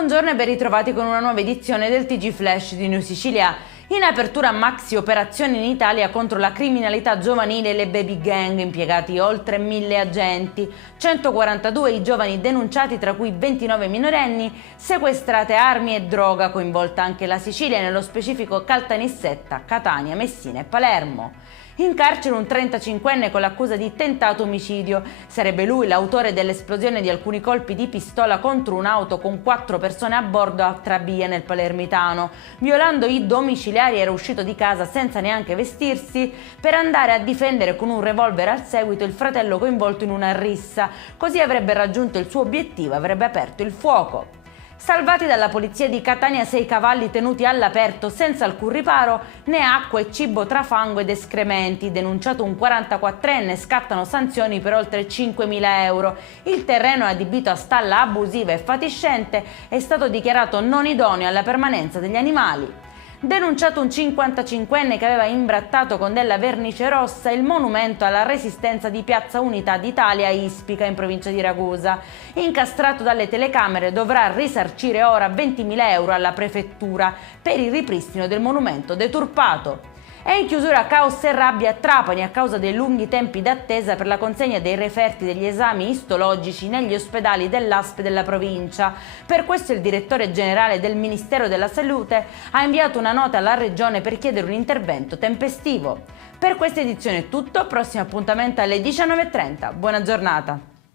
Buongiorno e ben ritrovati con una nuova edizione del TG Flash di New Sicilia. In apertura maxi operazione in Italia contro la criminalità giovanile e le baby gang, impiegati oltre 1000 agenti, 142 i giovani denunciati, tra cui 29 minorenni, sequestrate armi e droga, coinvolta anche la Sicilia, nello specifico Caltanissetta, Catania, Messina e Palermo. In carcere un 35enne con l'accusa di tentato omicidio. Sarebbe lui l'autore dell'esplosione di alcuni colpi di pistola contro un'auto con 4 persone a bordo a Trabia nel Palermitano. Violando i domiciliari era uscito di casa senza neanche vestirsi per andare a difendere con un revolver al seguito il fratello coinvolto in una rissa. Così avrebbe raggiunto il suo obiettivo, avrebbe aperto il fuoco. Salvati dalla polizia di Catania 6 cavalli tenuti all'aperto senza alcun riparo, né acqua e cibo tra fango ed escrementi. Denunciato un 44enne, scattano sanzioni per oltre 5.000 euro. Il terreno è adibito a stalla abusiva e fatiscente, è stato dichiarato non idoneo alla permanenza degli animali. Denunciato un 55enne che aveva imbrattato con della vernice rossa il monumento alla Resistenza di Piazza Unità d'Italia a Ispica, in provincia di Ragusa. Incastrato dalle telecamere, dovrà risarcire ora 20.000 euro alla prefettura per il ripristino del monumento deturpato. È in chiusura caos e rabbia a Trapani a causa dei lunghi tempi d'attesa per la consegna dei referti degli esami istologici negli ospedali dell'ASP della provincia. Per questo il direttore generale del Ministero della Salute ha inviato una nota alla Regione per chiedere un intervento tempestivo. Per questa edizione è tutto, prossimo appuntamento alle 19:30. Buona giornata!